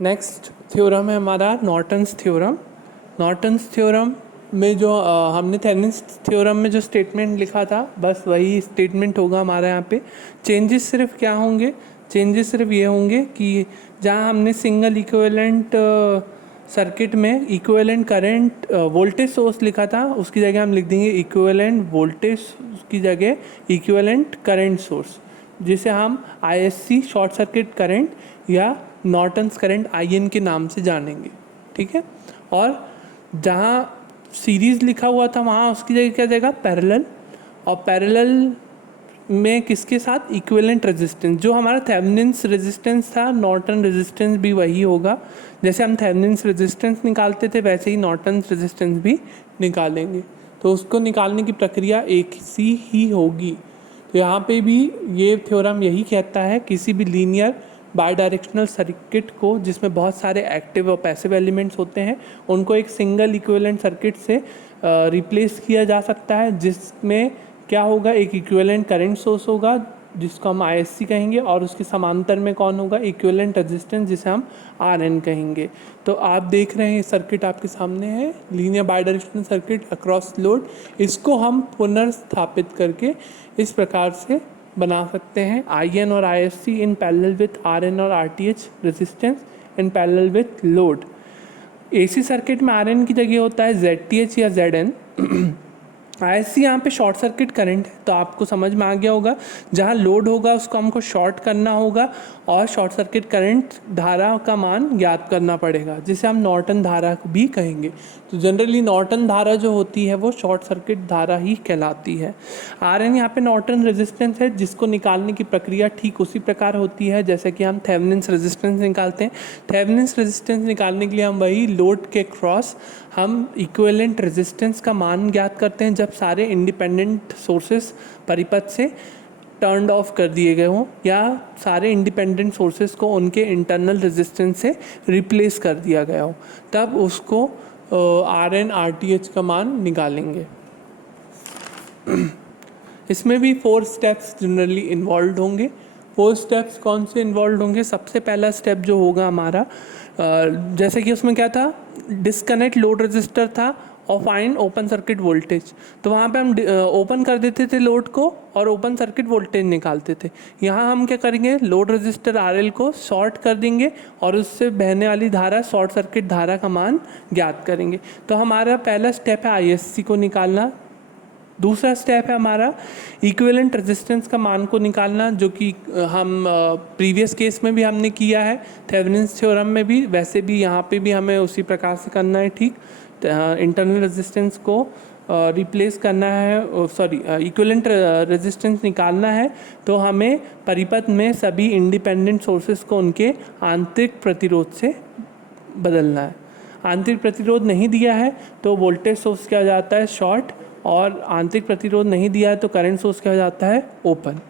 Next theorem है हमारा Norton's theorem. Norton's theorem में जो हमने थेवेनिन्स थ्योरम में जो स्टेटमेंट लिखा था बस वही स्टेटमेंट होगा हमारे यहाँ पे। चेंजेस सिर्फ क्या होंगे, चेंजेस सिर्फ ये होंगे कि जहाँ हमने सिंगल इक्विवेलेंट सर्किट में इक्विवेलेंट करंट वोल्टेज सोर्स लिखा था उसकी जगह हम लिख देंगे इक्विवेलेंट वोल्टेज की जगह इक्विवेलेंट करंट सोर्स, जिसे हम आईएससी शॉर्ट सर्किट करंट या नॉर्टन्स करंट आईएन के नाम से जानेंगे। ठीक है। और जहाँ सीरीज़ लिखा हुआ था वहाँ उसकी जगह क्या जाएगा पैरेलल, और पैरेलल में किसके साथ इक्विवेलेंट रेजिस्टेंस। जो हमारा थेवेनिन्स रेजिस्टेंस था नॉर्टन रेजिस्टेंस भी वही होगा। जैसे हम थेवेनिन्स रेजिस्टेंस निकालते थे वैसे ही नॉर्टन्स रेजिस्टेंस भी निकालेंगे, तो उसको निकालने की प्रक्रिया एक सी ही होगी। तो यहाँ पे भी ये थ्योरम यही कहता है किसी भी लीनियर बायडायरेक्शनल सर्किट को जिसमें बहुत सारे एक्टिव और पैसिव एलिमेंट्स होते हैं उनको एक सिंगल इक्विवेलेंट सर्किट से रिप्लेस किया जा सकता है, जिसमें क्या होगा एक इक्विवेलेंट करंट सोर्स होगा जिसको हम आईएससी कहेंगे, और उसके समांतर में कौन होगा इक्विवेलेंट रेजिस्टेंस जिसे हम आरएन कहेंगे। तो आप देख रहे हैं सर्किट आपके सामने है, linear bidirectional circuit across load. इसको हम पुनर्स्थापित करके इस प्रकार से बना सकते हैं आई एन और I S C in parallel with R N और R T H resistance in parallel with load. AC circuit में आर एन की जगह होता है जेड टी एच या Z N. I S C यहाँ पे शॉर्ट सर्किट करंट है, तो आपको समझ में आ गया होगा जहाँ लोड होगा उसको हमको शॉर्ट करना होगा और शॉर्ट सर्किट करंट धारा का मान ज्ञात करना पड़ेगा जिसे हम नॉर्टन धारा भी कहेंगे। तो जनरली नॉर्टन धारा जो होती है वो शॉर्ट सर्किट धारा ही कहलाती है। आर एन यहाँ पे नॉर्टन रेजिस्टेंस है जिसको निकालने की प्रक्रिया ठीक उसी प्रकार होती है जैसे कि हम थेवेनिन्स रेजिस्टेंस निकालते हैं। थेवेनिन्स रेजिस्टेंस निकालने के लिए हम वही लोड के क्रॉस हम इक्विवेलेंट रेजिस्टेंस का मान ज्ञात करते हैं जब सारे इंडिपेंडेंट सोर्सेस परिपथ से टर्न्ड ऑफ कर दिए गए हों या सारे इंडिपेंडेंट सोर्सेस को उनके इंटरनल रेजिस्टेंस से रिप्लेस कर दिया गया हो, तब उसको R N R T H का मान निकालेंगे। इसमें भी 4 स्टेप्स जनरली इन्वॉल्व होंगे। 4 स्टेप्स कौन से इन्वॉल्व होंगे? सबसे पहला स्टेप जो होगा हमारा जैसे कि उसमें क्या था, डिस्कनेक्ट लोड रजिस्टर था और फाइंड ओपन सर्किट वोल्टेज। तो वहाँ पे हम ओपन कर देते थे लोड को और ओपन सर्किट वोल्टेज निकालते थे। यहाँ हम क्या करेंगे, लोड रजिस्टर आरएल को शॉर्ट कर देंगे और उससे बहने वाली धारा शॉर्ट सर्किट धारा का मान ज्ञात करेंगे। तो हमारा पहला स्टेप है आईएससी को निकालना। दूसरा स्टेप है हमारा इक्विवेलेंट रेजिस्टेंस का मान को निकालना, जो कि हम प्रीवियस केस में भी हमने किया है, थेवेनिन्स थ्योरम में भी, वैसे भी यहाँ पे भी हमें उसी प्रकार से करना है। ठीक, इंटरनल रेजिस्टेंस को रिप्लेस करना है, इक्विवेलेंट रेजिस्टेंस निकालना है तो हमें परिपथ में सभी इंडिपेंडेंट सोर्सेस को उनके आंतरिक प्रतिरोध से बदलना है। आंतरिक प्रतिरोध नहीं दिया है तो वोल्टेज सोर्स क्या हो जाता है शॉर्ट, और आंतरिक प्रतिरोध नहीं दिया है तो करंट सोर्स क्या हो जाता है ओपन।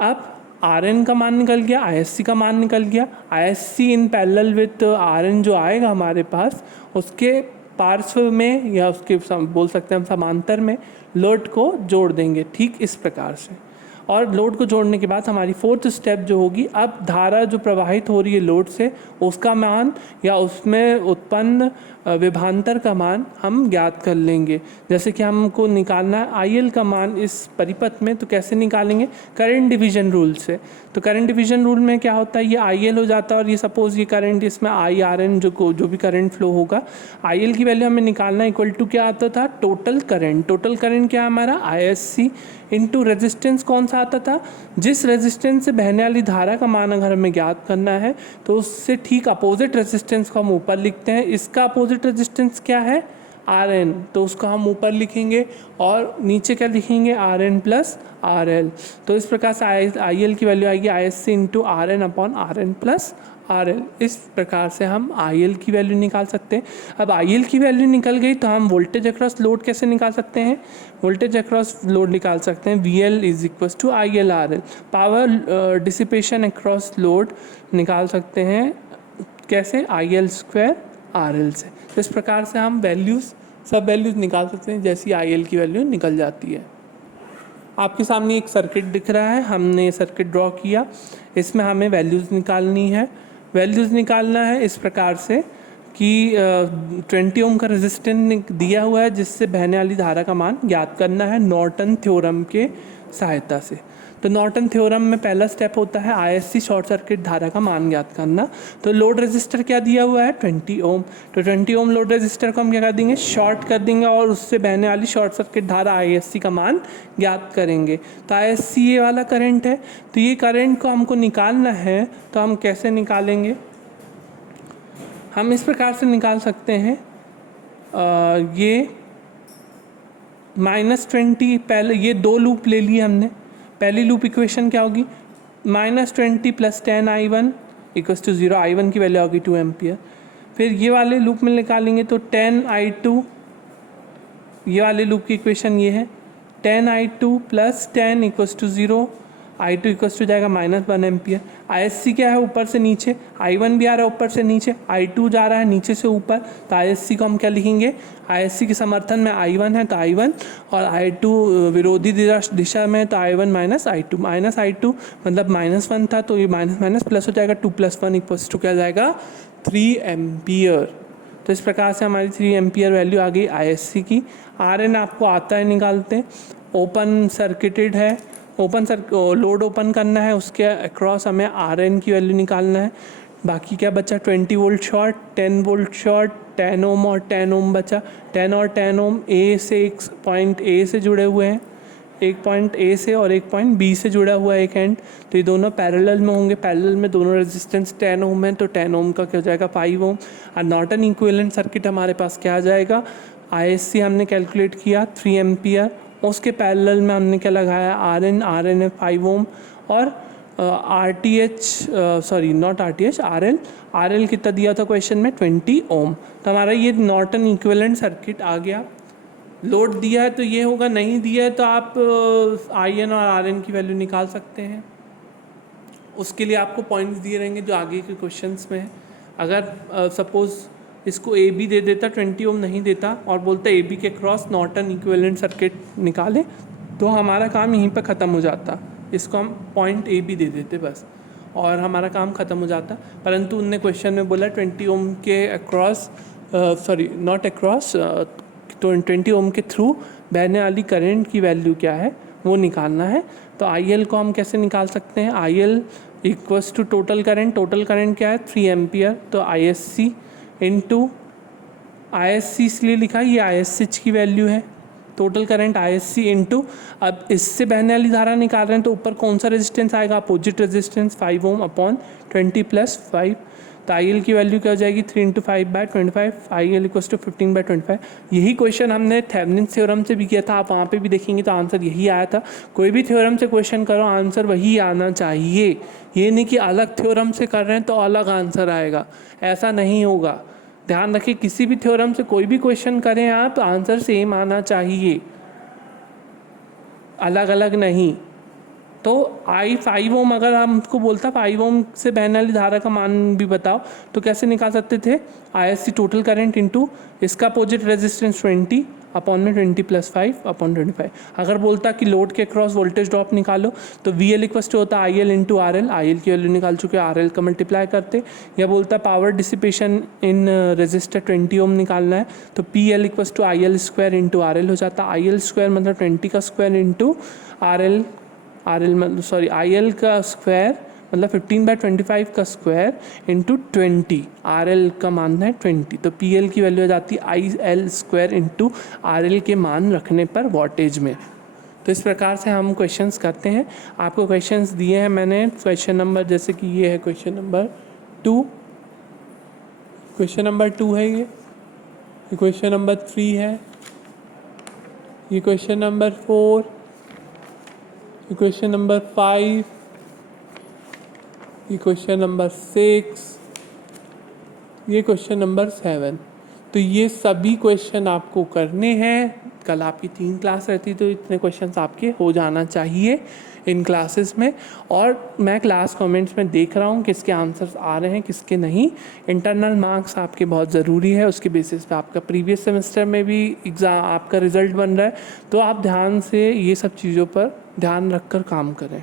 अब आर एन का मान निकल गया, आई एस सी का मान निकल गया। I S C in parallel with R N जो आएगा हमारे पास, उसके पार्श्व में या उसके बोल सकते हैं हम समांतर में लोड को जोड़ देंगे, ठीक इस प्रकार से। और लोड को जोड़ने के बाद हमारी 4th स्टेप जो होगी, अब धारा जो प्रवाहित हो रही है लोड से उसका मान या उसमें उत्पन्न विभवांतर का मान हम ज्ञात कर लेंगे। जैसे कि हमको निकालना है आईएल का मान इस परिपथ में, तो कैसे निकालेंगे, करंट डिवीजन रूल से। तो करंट डिवीजन रूल में क्या होता है, ये आईएल हो जाता है और ये सपोज ये करंट, इसमें आई आर एन जो भी करंट फ्लो होगा, आईएल की वैल्यू हमें निकालना इक्वल टू क्या आता था, टोटल करंट। टोटल करंट क्या हमारा आईएससी इनटू रेजिस्टेंस कौन सा आता था, जिस रेजिस्टेंस से बहने वाली धारा का मान अगर हमें ज्ञात करना है तो उससे ठीक अपोजिट रेजिस्टेंस को हम ऊपर लिखते हैं। इसका अपोजिट रेजिस्टेंस क्या है, आर एन, तो उसको हम ऊपर लिखेंगे और नीचे क्या लिखेंगे, R N plus R L. तो इस प्रकार से आई एल की वैल्यू आएगी I S C into R N upon R N plus R L. इस प्रकार से हम आई एल की वैल्यू निकाल सकते हैं। अब आई एल की वैल्यू निकल गई तो हम वोल्टेज अक्रॉस लोड कैसे निकाल सकते हैं, वोल्टेज अक्रॉस लोड निकाल सकते हैं V L is equal to I L R L. Power dissipation across load निकाल सकते हैं कैसे, I L square R L से। तो इस प्रकार से हम सब वैल्यूज़ निकाल सकते हैं जैसी आई एल की वैल्यू निकल जाती है। आपके सामने एक सर्किट दिख रहा है, हमने सर्किट ड्रॉ किया, इसमें हमें वैल्यूज़ निकालनी है। वैल्यूज़ निकालना है इस प्रकार से कि 20 ओम का रेजिस्टेंस दिया हुआ है जिससे बहने वाली धारा का मान ज्ञात करना है नॉर्टन थ्योरम के सहायता से। तो नॉर्टन थ्योरम में पहला स्टेप होता है आईएससी शॉर्ट सर्किट धारा का मान ज्ञात करना। तो लोड रेजिस्टर क्या दिया हुआ है 20 ओम, तो 20 ओम लोड रेजिस्टर को हम क्या कर देंगे, शॉर्ट कर देंगे और उससे बहने वाली शॉर्ट सर्किट धारा आईएससी का मान ज्ञात करेंगे। तो आईएससी ये वाला करंट है, तो ये करंट को हमको निकालना है, तो हम कैसे निकालेंगे, हम इस प्रकार से निकाल सकते हैं। ये -20, पहले ये दो लूप ले लिए हमने। पहली लूप इक्वेशन क्या होगी, -20 + 10I1 = 0, I1 की वैल्यू होगी 2 एम्पियर। फिर ये वाले लूप में निकालेंगे तो 10I2, ये वाले लूप की इक्वेशन ये है 10I2 + 10 = 0, I2 = जाएगा -1 एम्पियर। आईएससी क्या है, ऊपर से नीचे, I1 भी आ रहा है ऊपर से नीचे, I2 जा रहा है नीचे से ऊपर, तो आईएससी को हम क्या लिखेंगे, आईएससी के समर्थन में I1 है तो I1 और I2 विरोधी दिशा में, तो I1 - I2, -I2 मतलब -1 था तो ये माइनस प्लस हो जाएगा, 2 + 1 = क्या जाएगा 3 एम्पियर। तो इस प्रकार से हमारी 3 एम्पियर वैल्यू आ गई आईएससी की। आरएन आपको आता है निकालते, ओपन सर्किटेड है, लोड ओपन करना है, उसके अक्रॉस हमें आरएन की वैल्यू निकालना है। बाकी क्या बचा, 20 वोल्ट शॉर्ट, 10 वोल्ट शॉर्ट, 10 ओम और 10 ओम बचा। 10 और 10 ओम ए से एक पॉइंट ए से जुड़े हुए हैं, एक पॉइंट ए से और एक पॉइंट बी से जुड़ा हुआ है एक एंड, तो ये दोनों पैरेलल में होंगे। पैरेलल में दोनों रेजिस्टेंस 10 ओम है, तो 10 ओम का क्या हो जाएगा 5 ओम। और नॉर्टन इक्विवेलेंट सर्किट हमारे पास क्या आ जाएगा, आईएससी हमने कैलकुलेट किया 3 एम्पियर, उसके पैरेलल में हमने क्या लगाया आरएन है 5 ओम और आरएल कितना दिया था क्वेश्चन में 20 ओम। तो हमारा ये नॉर्टन इक्विवेलेंट सर्किट आ गया। लोड दिया है तो ये होगा, नहीं दिया है तो आप आईएन और आरएन की वैल्यू निकाल सकते हैं। उसके लिए आपको पॉइंट्स दिए रहेंगे जो आगे के क्वेश्चंस में है। अगर सपोज़ इसको ए बी दे देता, 20 ओम नहीं देता और बोलता ए बी के क्रॉस नॉर्टन इक्विवेलेंट सर्किट निकाले, तो हमारा काम यहीं पर ख़त्म हो जाता। इसको हम पॉइंट ए बी दे देते बस और हमारा काम ख़त्म हो जाता। परंतु उनने क्वेश्चन में बोला 20 ओम के अक्रॉस, नॉट अक्रॉस, तो 20 ओम के थ्रू बहने वाली करंट की वैल्यू क्या है वो निकालना है। तो आई को हम कैसे निकाल सकते हैं, आई = टोटल करंट क्या है 3 एम्पियर, तो आईएससी इंटू आईएससी इसलिए लिखा है, ये आईएसएच की वैल्यू है, टोटल करंट आईएससी इंटू, अब इससे बहने वाली धारा निकाल रहे हैं तो ऊपर कौन सा रेजिस्टेंस आएगा, अपोजिट रेजिस्टेंस 5 ओम अपॉन 20 + 5। तो आई की वैल्यू क्या हो जाएगी 3 × 5/25, IL = 15/25। यही क्वेश्चन हमने थेवेनिन थ्योरम से भी किया था, आप वहाँ पे भी देखेंगे तो आंसर यही आया था। कोई भी थ्योरम से क्वेश्चन करो आंसर वही आना चाहिए, ये नहीं कि अलग थ्योरम से कर रहे हैं तो अलग आंसर आएगा, ऐसा नहीं होगा। ध्यान रखिए किसी भी थ्योरम से कोई भी क्वेश्चन करें आप, आंसर सेम आना चाहिए, अलग अलग नहीं। तो I5 ओम अगर हमको बोलता 5 ओम से बहने वाली धारा का मान भी बताओ, तो कैसे निकाल सकते थे, आईएससी टोटल करंट इंटू इसका अपोजिट रेजिस्टेंस 20 अपॉन में 20 + 5 अपॉन 25। अगर बोलता कि लोड के क्रॉस वोल्टेज ड्रॉप निकालो तो VL = होता IL × RL, IL की वैल्यू निकाल चुके, RL का मल्टीप्लाई करते। या बोलता पावर डिसिपेशन इन रेजिस्टर 20 ओम निकालना है तो PL = IL² × RL हो जाता। IL² मतलब 20 का स्क्वायर इंटू IL का स्क्वायर मतलब 15/25 का स्क्वायर इंटू 20, RL का मान है 20, तो PL की वैल्यू आ जाती है IL² इंटू RL के मान रखने पर वॉटेज में। तो इस प्रकार से हम क्वेश्चंस करते हैं। आपको क्वेश्चंस दिए हैं मैंने, क्वेश्चन नंबर जैसे कि ये है क्वेश्चन नंबर 2, क्वेश्चन नंबर 2 है ये क्वेश्चन नंबर 3 है, ये क्वेश्चन नंबर 4, क्वेश्चन नंबर 5, ये क्वेश्चन नंबर 6, ये क्वेश्चन नंबर 7। तो ये सभी क्वेश्चन आपको करने हैं। कल आपकी 3 क्लास रहती तो इतने क्वेश्चंस आपके हो जाना चाहिए इन क्लासेस में। और मैं क्लास कमेंट्स में देख रहा हूँ किसके आंसर्स आ रहे हैं किसके नहीं। इंटरनल मार्क्स आपके बहुत ज़रूरी है, उसके बेसिस पे आपका प्रीवियस सेमेस्टर में भी एग्ज़ाम आपका रिज़ल्ट बन रहा है, तो आप ध्यान से ये सब चीज़ों पर ध्यान रखकर काम करें।